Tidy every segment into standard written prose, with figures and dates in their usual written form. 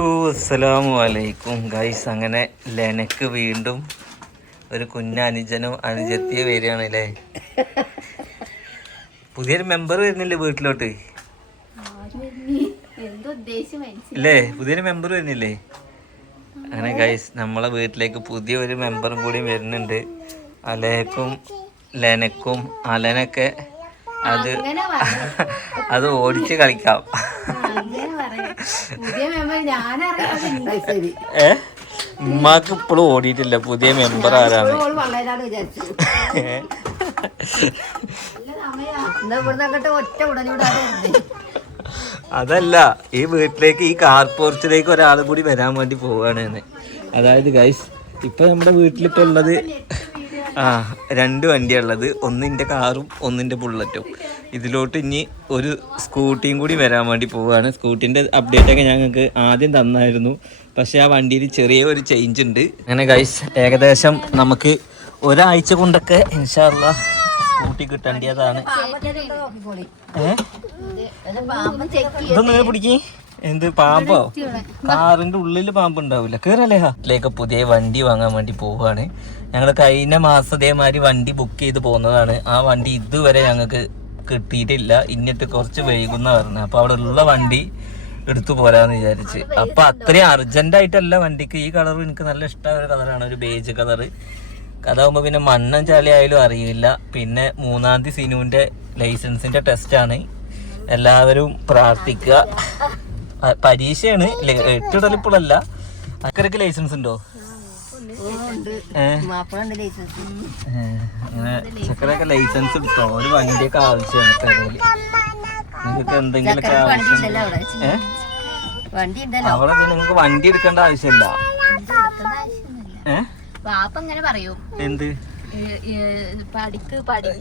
അസ്സലാമു അലൈക്കും ഗൈസ്. അങ്ങനെ ലെനക്ക് വീണ്ടും ഒരു കുഞ്ഞനുജനും അനുജത്തിയെ വരികയാണ് അല്ലേ? പുതിയൊരു മെമ്പർ വരുന്നില്ലേ വീട്ടിലോട്ട്? അല്ലേ, പുതിയൊരു മെമ്പർ വരുന്നില്ലേ? അങ്ങനെ ഗൈസ്, നമ്മളെ വീട്ടിലേക്ക് പുതിയൊരു മെമ്പറും കൂടി വരുന്നുണ്ട്. അലയക്കും ലെനക്കും. അലനൊക്കെ അത് ഓടിച്ച് കളിക്കാം. ഉമ്മാക്ക് ഇപ്പോഴും ഓടിയിട്ടില്ല പുതിയ മെമ്പർ ആരാണ്. അതല്ല, ഈ വീട്ടിലേക്ക് ഈ കാർ പോർച്ചിലേക്ക് ഒരാൾ കൂടി വരാൻ വേണ്ടി പോവാണ്. അതായത് ഗൈസ്, ഇപ്പൊ നമ്മുടെ വീട്ടിലിപ്പോ ഉള്ളത് രണ്ട് വണ്ടിയുള്ളത്. ഒന്നിൻ്റെ കാറും ഒന്നിൻ്റെ ബുള്ളറ്റും. ഇതിലോട്ട് ഇനി ഒരു സ്കൂട്ടിയും കൂടി വരാൻ വേണ്ടി പോവുകയാണ്. സ്കൂട്ടിൻ്റെ അപ്ഡേറ്റൊക്കെ ഞങ്ങൾക്ക് ആദ്യം തന്നായിരുന്നു, പക്ഷേ ആ വണ്ടിയിൽ ചെറിയ ഒരു ചേഞ്ച് ഉണ്ട്. അങ്ങനെ ഗൈസ്, ഏകദേശം നമുക്ക് ഒരാഴ്ച കൊണ്ടൊക്കെ ഇൻഷാ അല്ലാഹ് സ്കൂട്ടി കിട്ടേണ്ടതാണ്. ഇതൊന്നും പിടിക്കേ, എന്ത് പാമ്പോ? കാറിന്റെ ഉള്ളിൽ പാമ്പ് ഉണ്ടാവില്ല, കേറല്ലേ. ഇതിലേക്ക് പുതിയ വണ്ടി വാങ്ങാൻ വേണ്ടി പോവുകയാണ്. ഞങ്ങൾ കഴിഞ്ഞ മാസം ഇതേമാതിരി വണ്ടി ബുക്ക് ചെയ്ത് പോകുന്നതാണ്. ആ വണ്ടി ഇതുവരെ ഞങ്ങൾക്ക് കിട്ടിയിട്ടില്ല. ഇന്നിട്ട് കുറച്ച് വൈകുന്ന പറഞ്ഞു. അപ്പൊ അവിടെ ഉള്ള വണ്ടി എടുത്തു പോരാന്ന് വിചാരിച്ച്. അപ്പൊ അത്രയും അർജന്റായിട്ടല്ല വണ്ടിക്ക്. ഈ കളറും എനിക്ക് നല്ല ഇഷ്ടമായ ഒരു കളറാണ്, ഒരു ബേജ് കളറ്. അതാവുമ്പോ പിന്നെ മണ്ണും ചളി ആയാലും അറിയില്ല. പിന്നെ 3-ാം തീയതി സിനുവിന്റെ ലൈസൻസിന്റെ ടെസ്റ്റാണ്. എല്ലാവരും പ്രാർത്ഥിക്കുക. പരീക്ഷയാണ്, എട്ടിടലിപ്പോഴല്ല. അക്കരക്ക് ലൈസൻസ് ഉണ്ടോ? അങ്ങനെ ചക്കരൊക്കെ ലൈസൻസ് എടുത്തോ? ഒരു വണ്ടിയൊക്കെ ആവശ്യമാണ് കടയില്. നിങ്ങൾക്ക് എന്തെങ്കിലുമൊക്കെ ആവശ്യം അവിടെ പിന്നെ നിങ്ങൾക്ക് വണ്ടി എടുക്കേണ്ട ആവശ്യമില്ല. എന്ത്?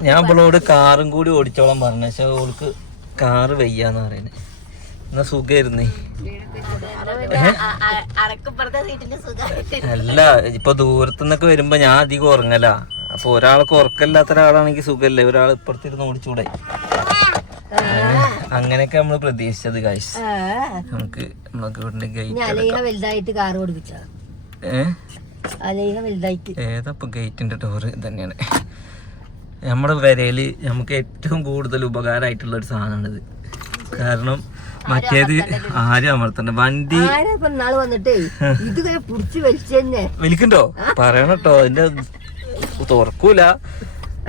ഞാൻ ഇവളോട് കാറും കൂടി ഓടിച്ചോളാൻ പറഞ്ഞു. പക്ഷെ അവൾക്ക് കാറ് വയ്യാന്ന് പറയുന്നത്. എന്നാ സുഖായിരുന്നേ. അല്ല, ഇപ്പൊ ദൂരത്തുനിന്നൊക്കെ വരുമ്പോ ഞാൻ അധികം ഉറങ്ങല. അപ്പൊ ഒരാൾക്ക് ഉറക്കല്ലാത്ത ഒരാളാണെങ്കിൽ സുഖല്ലേ, ഒരാൾ ഇപ്പുറത്തിരുന്ന് ഓടിച്ചൂടെ? അങ്ങനെയൊക്കെ നമ്മള് പ്രതീക്ഷിച്ചത് ഗൈസ്. നമുക്ക് ഏതപ്പൊ ഗേറ്റിന്റെ ഡോറ് തന്നെയാണ്. നമ്മുടെ വരയില് നമുക്ക് ഏറ്റവും കൂടുതൽ ഉപകാരമായിട്ടുള്ള ഒരു സാധനമാണിത്. കാരണം മറ്റേത് ആരും അമർത്തണ്ട. വണ്ടി വലിക്കണ്ടോ പറയണട്ടോ, അതിന്റെ തുറക്കൂല.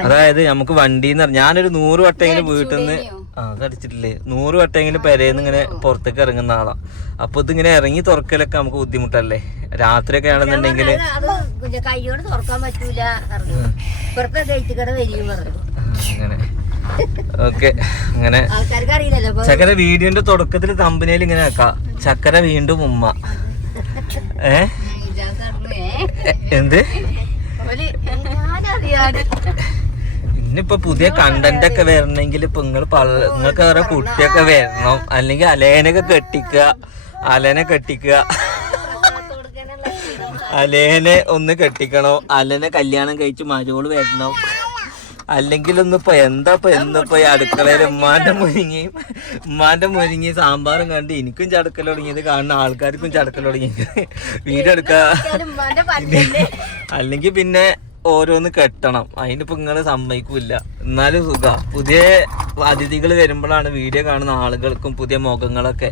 അതായത് നമുക്ക് വണ്ടിന്ന് പറഞ്ഞ ഞാനൊരു 100 വട്ടെങ്കിലും വീട്ടിൽ നിന്ന് അതടിച്ചിട്ടില്ലേ, 100 വട്ടെങ്കിലും പെരേന്ന് ഇങ്ങനെ പുറത്തേക്ക് ഇറങ്ങുന്ന ആളാ. അപ്പൊ ഇതിങ്ങനെ ഇറങ്ങി തുറക്കലൊക്കെ നമുക്ക് ബുദ്ധിമുട്ടല്ലേ. രാത്രിയൊക്കെ ആണെന്നുണ്ടെങ്കിൽ അങ്ങനെ. ഓക്കെ, അങ്ങനെ ചക്കര വീഡിയോന്റെ തുടക്കത്തിൽ തമ്പനയിൽ ഇങ്ങനെ ആക്കാം, ചക്കര വീണ്ടും ഉമ്മ. എന്ത് ഇന്നിപ്പൊ പുതിയ കണ്ടന്റ് ഒക്കെ വരണമെങ്കിൽ ഇപ്പൊ നിങ്ങൾക്ക് വേറെ കുട്ടിയൊക്കെ വരണം, അല്ലെങ്കിൽ അലേനൊക്കെ കെട്ടിക്കുക. അലേനെ ഒന്ന് കെട്ടിക്കണോ, അലേനെ കല്യാണം കഴിച്ച് മരോള് വരണം. അല്ലെങ്കിൽ ഒന്നിപ്പോ എന്നിപ്പോ ഈ അടുക്കളയിൽ ഉമ്മാന്റെ മുരിങ്ങി സാമ്പാറും കണ്ട് എനിക്കും ചടക്കൽ തുടങ്ങിയത്, കാണുന്ന ആൾക്കാർക്കും ചടക്കൽ തുടങ്ങിയത്. വീഡിയോ എടുക്കാ. അല്ലെങ്കിൽ പിന്നെ ഓരോന്ന് കെട്ടണം. അതിനിപ്പോ നിങ്ങള് സമ്മതിക്കൂല. എന്നാലും സുഖ. പുതിയ അതിഥികൾ വരുമ്പോഴാണ് വീഡിയോ കാണുന്ന ആളുകൾക്കും പുതിയ മുഖങ്ങളൊക്കെ.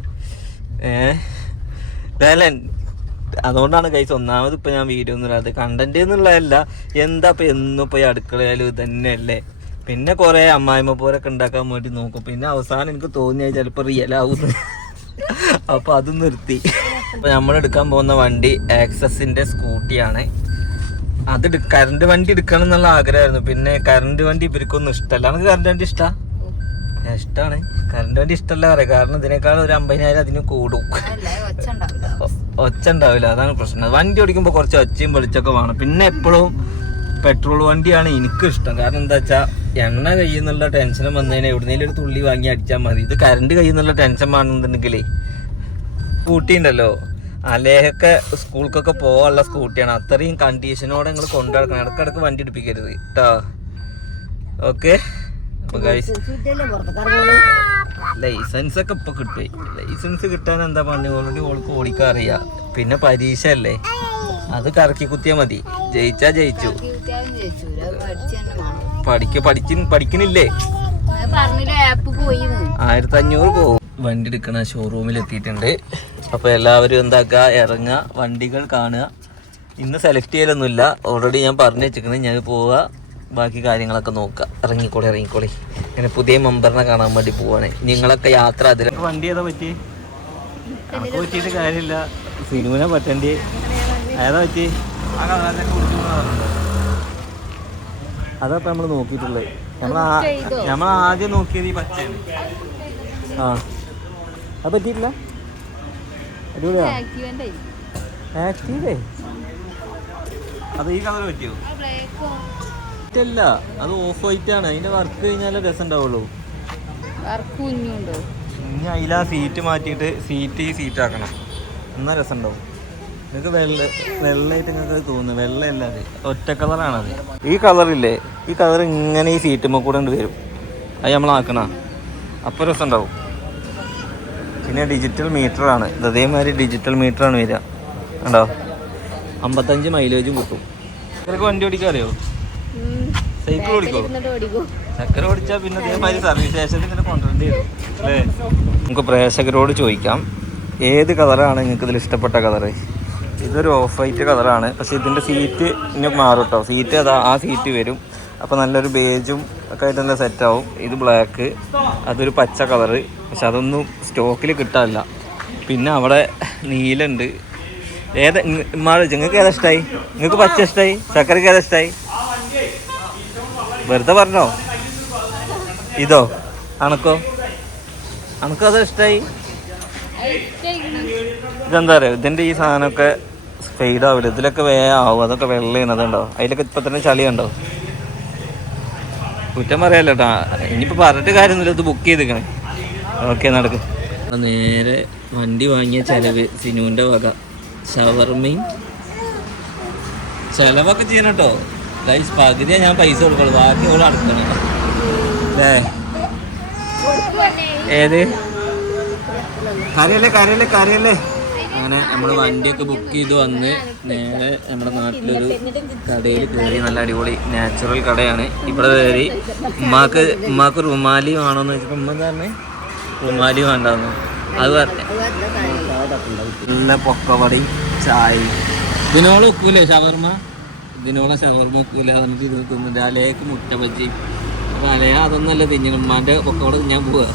അതുകൊണ്ടാണ് കൈസ് ഒന്നാമത് ഇപ്പൊ ഞാൻ വീഡിയോ ഒന്നും ഇല്ലാതെ. കണ്ടന്റ് എന്നുള്ളതല്ല, എന്താ ഇപ്പൊ എന്നിപ്പോ ഈ അടുക്കളയില് തന്നെയല്ലേ. പിന്നെ കുറെ അമ്മായിമ്മ പോരൊക്കെ ഉണ്ടാക്കാൻ വേണ്ടി നോക്കും. പിന്നെ അവസാനം എനിക്ക് തോന്നിയാൽ ചിലപ്പോ റിയൽ ആവുന്നു. അപ്പൊ അത് നിർത്തി. അപ്പൊ നമ്മളെടുക്കാൻ പോകുന്ന വണ്ടി ആക്സസിന്റെ സ്കൂട്ടിയാണ്. അത് കറണ്ട് വണ്ടി എടുക്കണം എന്നുള്ള ആഗ്രഹമായിരുന്നു. പിന്നെ കറണ്ട് വണ്ടി ഇവർക്കൊന്നും ഇഷ്ടമല്ല. നമുക്ക് കറണ്ട് വണ്ടി ഇഷ്ടമാണ്. കറണ്ട് വണ്ടി ഇഷ്ടമല്ല പറയാം. കാരണം ഇതിനേക്കാൾ ഒരു 50,000 അതിന് കൂടും. ഒച്ച ഉണ്ടാവില്ല, അതാണ് പ്രശ്നം. വണ്ടി ഓടിക്കുമ്പോൾ കുറച്ച് ഒച്ചയും വെളിച്ചൊക്കെ വേണം. പിന്നെ എപ്പോഴും പെട്രോൾ വണ്ടിയാണ് എനിക്കിഷ്ടം. കാരണം എന്താ വെച്ചാൽ എണ്ണ കയ്യിൽ നിന്നുള്ള ടെൻഷനും വന്നതിന് എവിടുന്നേലും ഒരു തുള്ളി വാങ്ങി അടിച്ചാൽ മതി. ഇത് കറണ്ട് കയ്യിൽ നിന്നുള്ള ടെൻഷൻ വേണമെന്നുണ്ടെങ്കിലേ സ്കൂട്ടി അലേഹൊക്കെ സ്കൂൾക്കൊക്കെ പോകാനുള്ള സ്കൂട്ടിയാണ്. അത്രയും കണ്ടീഷനോടെ നിങ്ങൾ കൊണ്ടുനടക്കണം. ഇടക്കിടക്ക് വണ്ടി എടുപ്പിക്കരുത് കേട്ടോ. ഓക്കെ, അപ്പൊ ഗൈസ് ലൈസൻസ് ഒക്കെ ഇപ്പൊ കിട്ടുവേ. ലൈസൻസ് കിട്ടാൻ എന്താ പറഞ്ഞു, ഓൾറെഡി ഓൾക്ക് ഓടിക്കാൻ അറിയാം. പിന്നെ പരീക്ഷ അല്ലേ, അത് കറക്കി കുത്തിയാ മതി. ജയിച്ചാ ജയിച്ചു. പഠിക്കണില്ലേ? 1500 പോവും. വണ്ടി എടുക്കണ ഷോറൂമിൽ എത്തിയിട്ടുണ്ട്. അപ്പൊ എല്ലാവരും എന്താക്കുക, ഇറങ്ങുക, വണ്ടികൾ കാണുക. ഇന്ന് സെലക്ട് ചെയ്യലൊന്നുമില്ല, ഓൾറെഡി ഞാൻ പറഞ്ഞു വെച്ചിരിക്കണേ. ഞാൻ പോവുക, ബാക്കി കാര്യങ്ങളൊക്കെ നോക്കുക. ഇറങ്ങിക്കോളി. ഇങ്ങനെ പുതിയ മെമ്പറിനെ കാണാൻ വേണ്ടി പോവാണ്. നിങ്ങളൊക്കെ യാത്ര അതിൽ വണ്ടി ഏതാ പറ്റി പറ്റിയിട്ട് കാര്യമില്ല. സിനുവിനെ പറ്റണ്ടി ഏതാ പറ്റി അതൊക്കെ നമ്മൾ നോക്കിയിട്ടുള്ളത്. നമ്മൾ ആദ്യം നോക്കിയത് ഈ പച്ചയാണ്. ആ അത് പറ്റിയിട്ടില്ല. അടിപൊളിയാ ആക്റ്റീവേ. അത് ഈ കളർ പറ്റിയോ? ഇല്ല, അത് ഓഫ് വൈറ്റ് ആണ്. അതിന്റെ വർക്ക് കഴിഞ്ഞാലേ രസം ഉണ്ടാവുള്ളൂ. ഇനി അതിലാ സീറ്റ് മാറ്റിയിട്ട് ഈ സീറ്റ് ആക്കണം, എന്നാ രസം ഉണ്ടാവും. നിങ്ങൾക്ക് വെള്ളമായിട്ട് നിങ്ങൾക്ക് തോന്നുന്നു. വെള്ളയല്ല, അത് ഒറ്റ കളറാണത്. ഈ കളറില്ലേ, ഈ കളർ ഇങ്ങനെ ഈ സീറ്റുമ്പോൾ കൂടെ വരും. അത് നമ്മളാക്കണ അപ്പോൾ രസം ഉണ്ടാവും. പിന്നെ ഡിജിറ്റൽ മീറ്ററാണ്. അതേമാതിരി ഡിജിറ്റൽ മീറ്ററാണ് വരിക. കണ്ടോ, 55 മൈലേജും കിട്ടും. നിനക്ക് വണ്ടി ഓടിക്കാൻ അറിയോ? സൈക്കിൾ ഓടിക്കോ? ചക്കര ഓടിച്ചാൽ പിന്നെ അതേമാതിരി സർവീസ് സ്റ്റേഷനിൽ ഇങ്ങനെ കൊണ്ടുവരേണ്ടി വരും അല്ലേ? നമുക്ക് പ്രേക്ഷകരോട് ചോദിക്കാം, ഏത് കളറാണ് നിങ്ങൾക്ക് ഇതിൽ ഇഷ്ടപ്പെട്ട കളറ്? ഇതൊരു ഓഫ് വൈറ്റ് കളറാണ്, പക്ഷേ ഇതിൻ്റെ സീറ്റ് ഇനി മാറും കേട്ടോ. സീറ്റ് ആ സീറ്റ് വരും. അപ്പോൾ നല്ലൊരു ബേജും ഒക്കെ ആയിട്ട് നല്ല സെറ്റാവും. ഇത് ബ്ലാക്ക്, അതൊരു പച്ച കളറ്, പക്ഷെ അതൊന്നും സ്റ്റോക്കിൽ കിട്ടാനില്ല. പിന്നെ അവിടെ നീലുണ്ട്. ഏതാ നിങ്ങൾക്ക് ഏതാ ഇഷ്ടമായി? നിങ്ങൾക്ക് പച്ച ഇഷ്ടമായി? ചക്കരക്ക് ഏതാ ഇഷ്ടമായി? വെറുതെ പറഞ്ഞോ? ഇതോ? അണക്കോ അതാ ഇഷ്ടമായി? ഇതെന്താ പറയുക, ഇതിൻ്റെ ഈ സാധനമൊക്കെ ഫെയ്ഡ് ആവില്ല. ഇതിലൊക്കെ ആവും. അതൊക്കെ വെള്ളയാണ്. അതുണ്ടോ, അതിലൊക്കെ ഇപ്പം തന്നെ ചളി ഉണ്ടോ? കുറ്റം പറയാമല്ലോ കേട്ടോ. ഇനിയിപ്പോൾ പറഞ്ഞിട്ട് കാര്യമൊന്നുമില്ല, ഇത് ബുക്ക് ചെയ്തിരിക്കണേ. ഓക്കെ, നടക്ക്. നേരെ വണ്ടി വാങ്ങിയ ചിലവ് സിനുവിൻ്റെ വക. ഷവർമയും ചിലവൊക്കെ ചെയ്യണം കേട്ടോ. ഗൈസ്, പകുതിയാണ് ഞാൻ പൈസ കൊടുക്കുള്ളൂ, ബാക്കി ഓൾ അടക്കണം അല്ലേ? ഏത് കരയല്ലേ. അങ്ങനെ നമ്മൾ വണ്ടിയൊക്കെ ബുക്ക് ചെയ്ത് വന്ന് നേരെ നമ്മുടെ നാട്ടിലൊരു കടയിൽ കയറി. നല്ല അടിപൊളി നാച്ചുറൽ കടയാണ്. ഇവിടെ കയറി ഉമ്മാക്ക് റുമാലി വേണമെന്ന് വെച്ചപ്പോൾ ഉമ്മ തന്നെ റുമാലി വേണ്ടാന്ന്. അത് നല്ല പൊക്കവടി ചായ. ഇതിനോളം ഒക്കൂലേ ഷവർമ? ഇതിനോളം ഷവർമ ഒക്കൂല. എന്നിട്ട് ഇത് തിന്നിട്ട് അലയേക്ക് മുട്ട ബജ്ജി. അപ്പോൾ അലയ അതൊന്നല്ല തിന്നണം. ഉമ്മാൻ്റെ പൊക്കവട ഞാൻ പോവുക.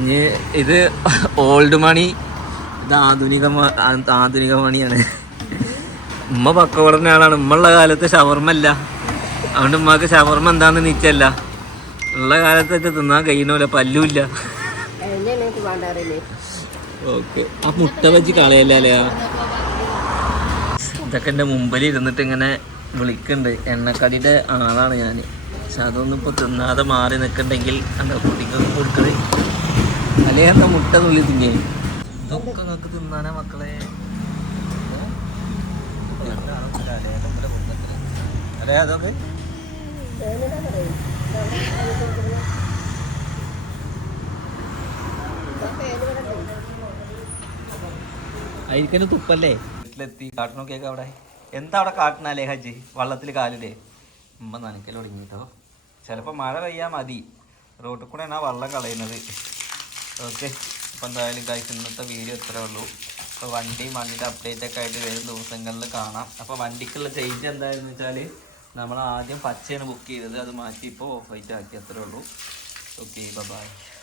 ഇനി ഇത് ഓൾഡ് മണി, ഇത് ആധുനിക മണിയാണ്. ഉമ്മ പക്കവടൻ്റെ ആളാണ്. ഉമ്മയുള്ള കാലത്ത് ഷവർമ അല്ല, അതുകൊണ്ട് ഉമ്മക്ക് ഷവർമ എന്താണെന്ന് നിച്ചല്ല. ഉള്ള കാലത്തൊക്കെ തിന്നാൻ കഴിയണമല്ലോ, പല്ലുമില്ല. ഓക്കെ, ആ മുട്ട ബജ്ജി കളയല്ലേ. ഇതൊക്കെ എൻ്റെ മുമ്പിൽ ഇരുന്നിട്ട് ഇങ്ങനെ വിളിക്കുന്നുണ്ട്. എണ്ണക്കടിയുടെ ആളാണ് ഞാൻ. പക്ഷെ അതൊന്നും ഇപ്പോൾ തിന്നാതെ മാറി നിൽക്കണ്ടെങ്കിൽ എന്താ കുട്ടിക്കൊക്കെ കൊടുക്കണേ. അല്ലേ എന്താ മുട്ട തുള്ളി തിന്നേ. ഇതൊക്കെ നിങ്ങൾക്ക് തിന്നാനാ മക്കളെ. അല്ലേ അതൊക്കെ അതിരിക്കുന്ന തുപ്പല്ലേ. വീട്ടിലെത്തി കാട്ടണൊക്കെ അവിടെ എന്താ അവിടെ കാട്ടണല്ലേ ഹജ്ജ്? വള്ളത്തിൽ കാലിലേ ഉമ്മ നനയ്ക്കൽ തുടങ്ങി കേട്ടോ. ചിലപ്പോൾ മഴ പെയ്യാൽ മതി, റോട്ടിൽ കൂടെയാണ് ആ വള്ളം കളയുന്നത്. ഓക്കെ, അപ്പോൾ എന്തായാലും ഗൈസ് ഇന്നത്തെ വീഡിയോ ഇത്രേ ഉള്ളൂ. അപ്പോൾ വണ്ടിയും വണ്ടിയുടെ അപ്ഡേറ്റൊക്കെ ആയിട്ട് വരും ദിവസങ്ങളിൽ കാണാം. അപ്പോൾ വണ്ടിക്കുള്ള ചേഞ്ച് എന്താണെന്ന് വെച്ചാൽ നമ്മൾ ആദ്യം പച്ചയാണ് ബുക്ക് ചെയ്തത്, അത് മാറ്റി ഇപ്പോൾ ഓഫ് വൈറ്റ് ആക്കി, അത്രേ ഉള്ളൂ. Okay, by.